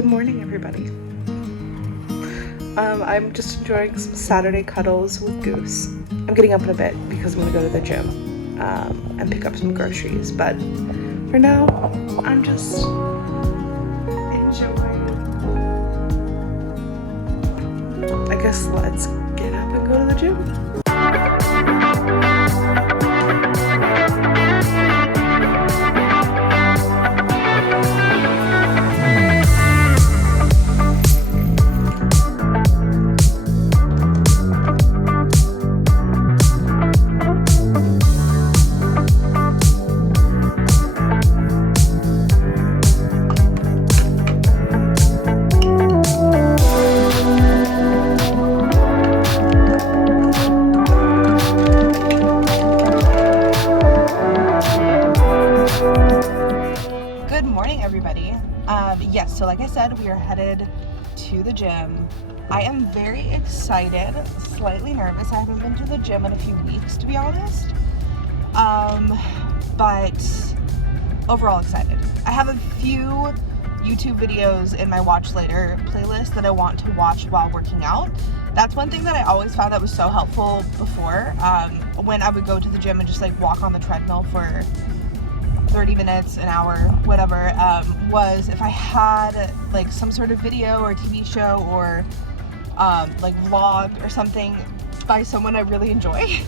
Good morning, everybody. I'm just enjoying some Saturday cuddles with Goose. I'm getting up in a bit because I'm gonna go to the gym and pick up some groceries, but for now, I'm just enjoying. I guess let's get up and go to the gym. Good morning, everybody. Yes, so like I said, we are headed to the gym. I am very excited, slightly nervous. I haven't been to the gym in a few weeks, to be honest. But overall excited. I have a few YouTube videos in my watch later playlist that I want to watch while working out. That's one thing that I always found that was so helpful before, when I would go to the gym and just like walk on the treadmill for 30 minutes, an hour, whatever, was if I had like some sort of video or TV show or like vlog or something by someone I really enjoy,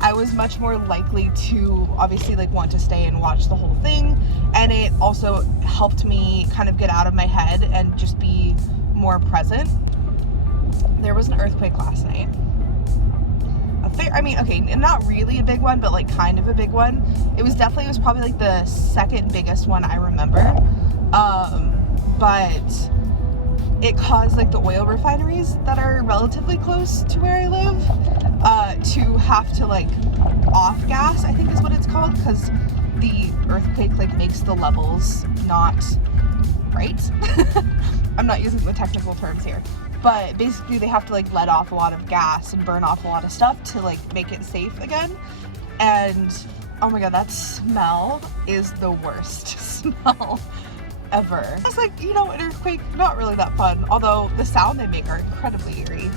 I was much more likely to obviously like want to stay and watch the whole thing. And it also helped me kind of get out of my head and just be more present. There was an earthquake last night. Okay, not really a big one, but like kind of a big one. It was probably like the second biggest one I remember. But it caused like the oil refineries that are relatively close to where I live to have to like off gas, I think is what it's called, because the earthquake like makes the levels not right. I'm not using the technical terms here. But basically they have to like let off a lot of gas and burn off a lot of stuff to like make it safe again. And oh my god, that smell is the worst smell ever. It's like, an earthquake, not really that fun, although the sound they make are incredibly eerie.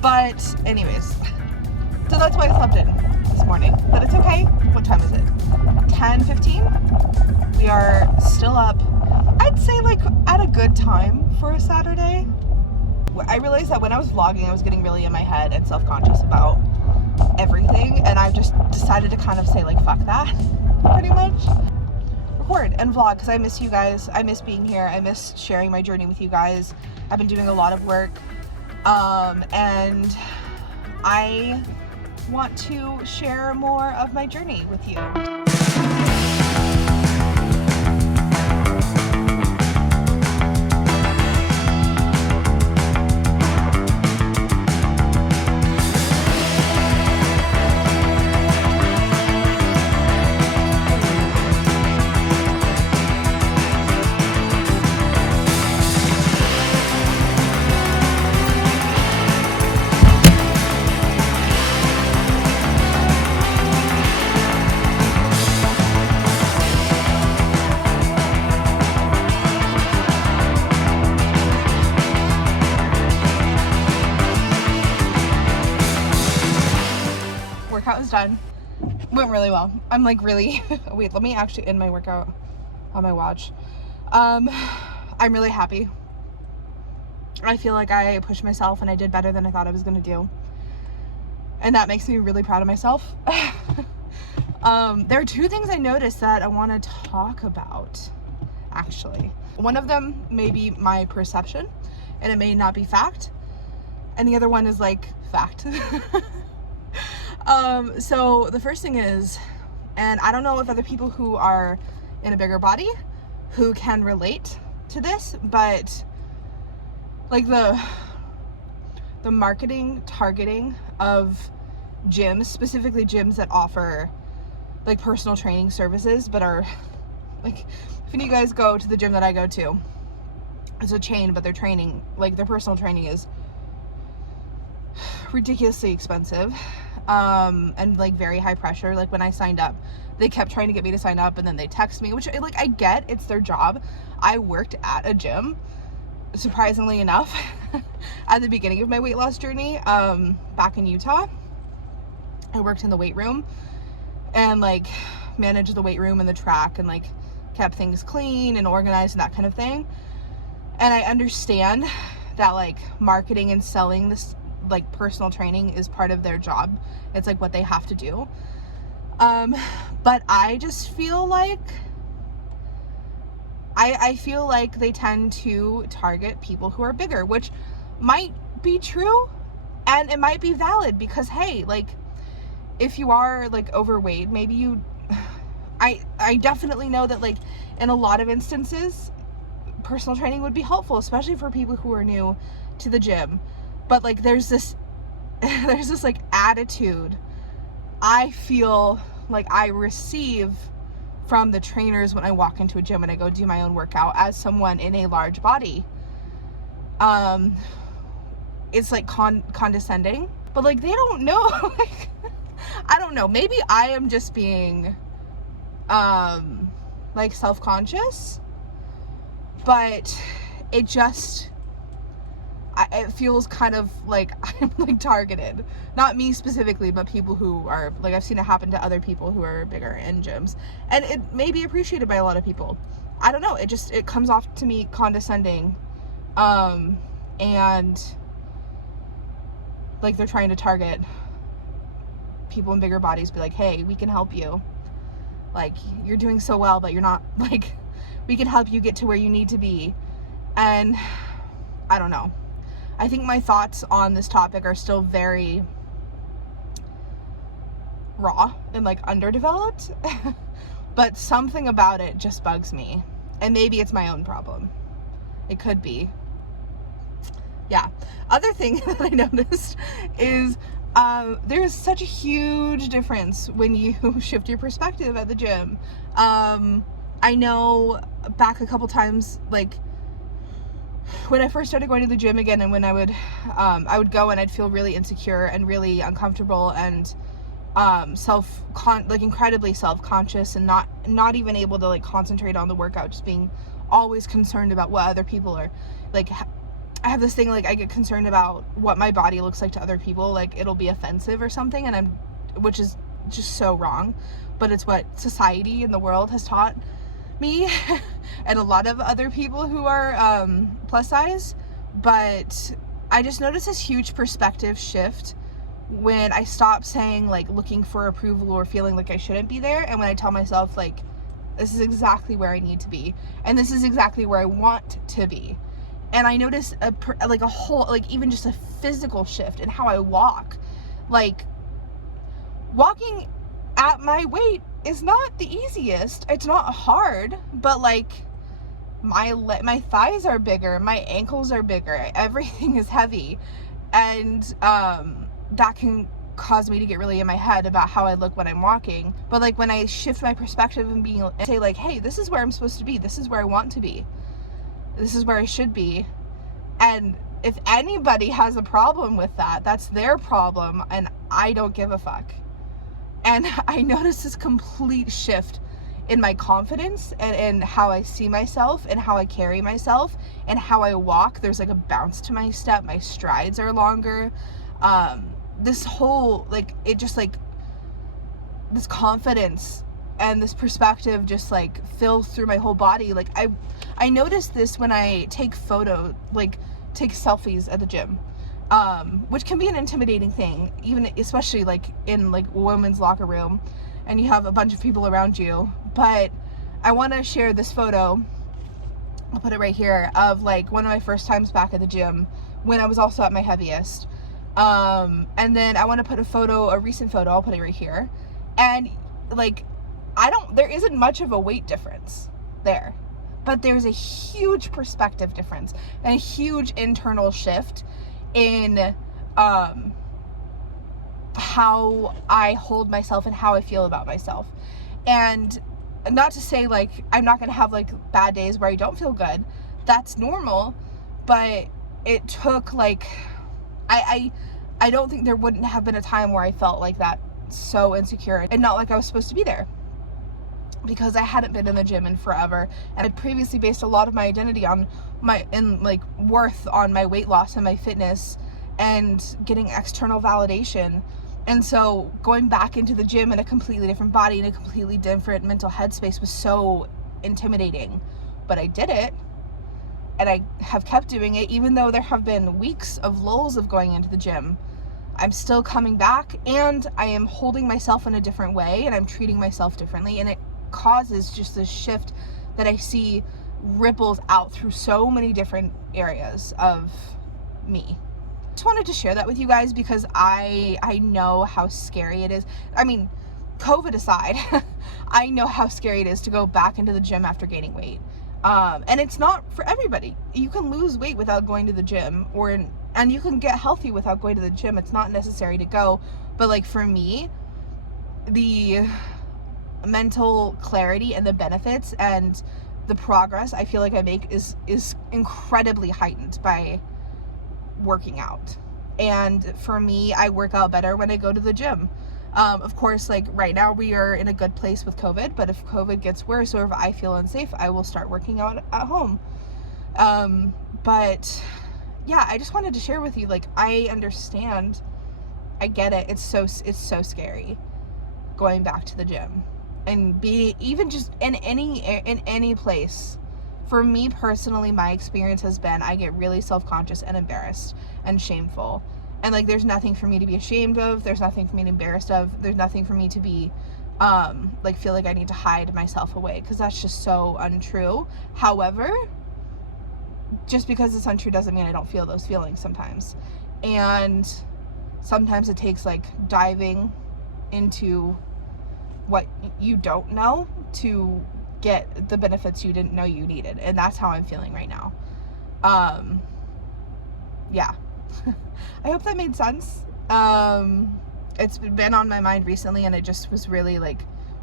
But anyways, so that's why I slept in this morning, but it's okay. What time is it? 10:15. We are still up, I'd say like at a good time for a Saturday. I realized that when I was vlogging, I was getting really in my head and self-conscious about everything, and I've just decided to kind of say like fuck that, pretty much. Record and vlog because I miss you guys. I miss being here. I miss sharing my journey with you guys. I've been doing a lot of work, and I want to share more of my journey with you. Workout is done. Went really well. I'm like really wait, let me actually end my workout on my watch. I'm really happy. I feel like I pushed myself and I did better than I thought I was gonna do, and that makes me really proud of myself. There are two things I noticed that I want to talk about, actually. One of them may be my perception and it may not be fact, and the other one is like fact. So the first thing is, and I don't know if other people who are in a bigger body who can relate to this, but like the marketing targeting of gyms, specifically gyms that offer like personal training services, but are like, if any of you guys go to the gym that I go to, it's a chain, but their training, like their personal training is ridiculously expensive. and like very high pressure. Like when I signed up, they kept trying to get me to sign up, and then they text me, which like I get, it's their job. I worked at a gym, surprisingly enough, at the beginning of my weight loss journey, back in Utah. I worked in the weight room and like managed the weight room and the track, and like kept things clean and organized and that kind of thing. And I understand that like marketing and selling this like personal training is part of their job. It's like what they have to do. But I just feel like I feel like they tend to target people who are bigger, which might be true and it might be valid, because hey, like if you are like overweight, maybe you I definitely know that like in a lot of instances personal training would be helpful, especially for people who are new to the gym. But like there's this like attitude I feel like I receive from the trainers when I walk into a gym and I go do my own workout as someone in a large body. It's like condescending, but like they don't know. Like I don't know, maybe I am just being like self-conscious, but it feels kind of like I'm like targeted. Not me specifically, but people who are like, I've seen it happen to other people who are bigger in gyms, and it may be appreciated by a lot of people. I don't know, it comes off to me condescending, and like they're trying to target people in bigger bodies, be like, hey, we can help you, like you're doing so well, but you're not, like we can help you get to where you need to be. And I don't know, I think my thoughts on this topic are still very raw and like underdeveloped, but something about it just bugs me, and maybe it's my own problem. It could be. Yeah. Other thing that I noticed is there's such a huge difference when you shift your perspective at the gym. I know back a couple times, like when I first started going to the gym again, and when I would go and I'd feel really insecure and really uncomfortable and incredibly self-conscious, and not even able to like concentrate on the workout, just being always concerned about what other people are like. I have this thing, like I get concerned about what my body looks like to other people, like it'll be offensive or something, which is just so wrong, but it's what society and the world has taught me and a lot of other people who are plus size. But I just noticed this huge perspective shift when I stop saying like looking for approval or feeling like I shouldn't be there, and when I tell myself like this is exactly where I need to be, and this is exactly where I want to be. And I noticed a whole, like even just a physical shift in how I walk. Like walking at my weight is not the easiest. It's not hard, but like my thighs are bigger, my ankles are bigger, everything is heavy, and that can cause me to get really in my head about how I look when I'm walking. But like when I shift my perspective and say like, hey, this is where I'm supposed to be, this is where I want to be, this is where I should be. And if anybody has a problem with that, that's their problem, and I don't give a fuck. And I noticed this complete shift in my confidence and in how I see myself and how I carry myself and how I walk. There's like a bounce to my step, my strides are longer. This whole, like, it just like, this confidence and this perspective just like fills through my whole body. Like I noticed this when I take selfies at the gym, which can be an intimidating thing, even especially like in like a women's locker room and you have a bunch of people around you. But I want to share this photo, I'll put it right here, of like one of my first times back at the gym when I was also at my heaviest. And then I want to put a recent photo, I'll put it right here. And like there isn't much of a weight difference there, but there's a huge perspective difference and a huge internal shift in how I hold myself and how I feel about myself. And not to say like I'm not gonna have like bad days where I don't feel good, that's normal, but it took like I don't think there wouldn't have been a time where I felt like that, so insecure and not like I was supposed to be there, because I hadn't been in the gym in forever, and I previously based a lot of my identity on like worth on my weight loss and my fitness and getting external validation. And so going back into the gym in a completely different body, in a completely different mental headspace, was so intimidating. But I did it, and I have kept doing it, even though there have been weeks of lulls of going into the gym. I'm still coming back, and I am holding myself in a different way, and I'm treating myself differently, and it causes just this shift that I see ripples out through so many different areas of me. Just wanted to share that with you guys because I know how scary it is. I mean, COVID aside, I know how scary it is to go back into the gym after gaining weight. And it's not for everybody. You can lose weight without going to the gym, and you can get healthy without going to the gym. It's not necessary to go. But like for me, the mental clarity and the benefits and the progress I feel like I make is incredibly heightened by working out. And for me, I work out better when I go to the gym. Of course, like right now we are in a good place with COVID, but if COVID gets worse or if I feel unsafe, I will start working out at home. But yeah, I just wanted to share with you, like, I understand, I get it. It's so scary going back to the gym and be even just in any place. For me personally, my experience has been I get really self-conscious and embarrassed and shameful, and like there's nothing for me to be ashamed of, there's nothing for me to be embarrassed of, there's nothing for me to be like feel like I need to hide myself away, because that's just so untrue. However, just because it's untrue doesn't mean I don't feel those feelings sometimes, and sometimes it takes like diving into what you don't know to get the benefits you didn't know you needed, and that's how I'm feeling right now. Yeah. I hope that made sense. It's been on my mind recently, and it just was really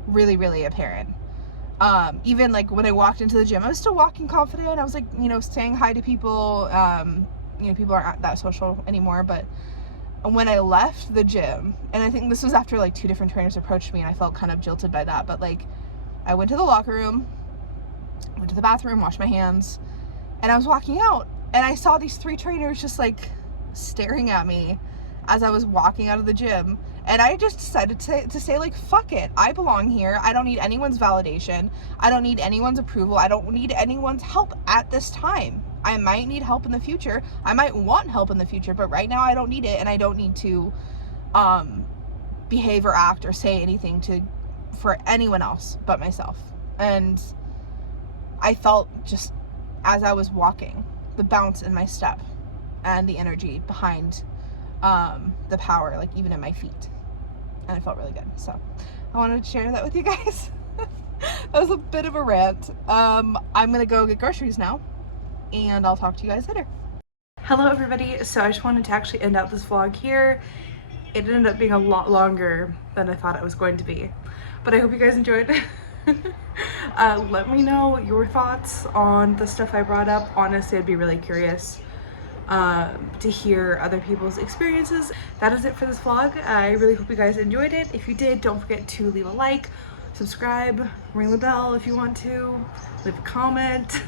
really apparent. Even like when I walked into the gym, I was still walking confident. I was like, saying hi to people. People aren't that social anymore, but when I left the gym, and I think this was after like 2 different trainers approached me, and I felt kind of jilted by that, but like I went to the locker room, went to the bathroom, washed my hands, and I was walking out, and I saw these 3 trainers just like staring at me as I was walking out of the gym. And I just decided to say like, fuck it, I belong here. I don't need anyone's validation. I don't need anyone's approval. I don't need anyone's help at this time. I might need help in the future. I might want help in the future, but right now I don't need it, and I don't need to behave or act or say anything for anyone else but myself. And I felt, just as I was walking, the bounce in my step and the energy behind the power, like even in my feet, and I felt really good. So I wanted to share that with you guys. That was a bit of a rant. I'm gonna go get groceries now, and I'll talk to you guys later. Hello everybody. So I just wanted to actually end out this vlog here. It ended up being a lot longer than I thought it was going to be, but I hope you guys enjoyed. Let me know your thoughts on the stuff I brought up. Honestly, I'd be really curious to hear other people's experiences. That is it for this vlog. I really hope you guys enjoyed it. If you did, don't forget to leave a like, subscribe, ring the bell if you want to, leave a comment.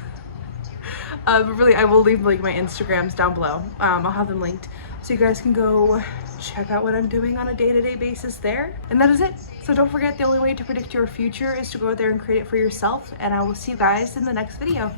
But really, I will leave like my Instagrams down below. I'll have them linked so you guys can go check out what I'm doing on a day-to-day basis there. And that is it. So don't forget, the only way to predict your future is to go out there and create it for yourself. And I will see you guys in the next video.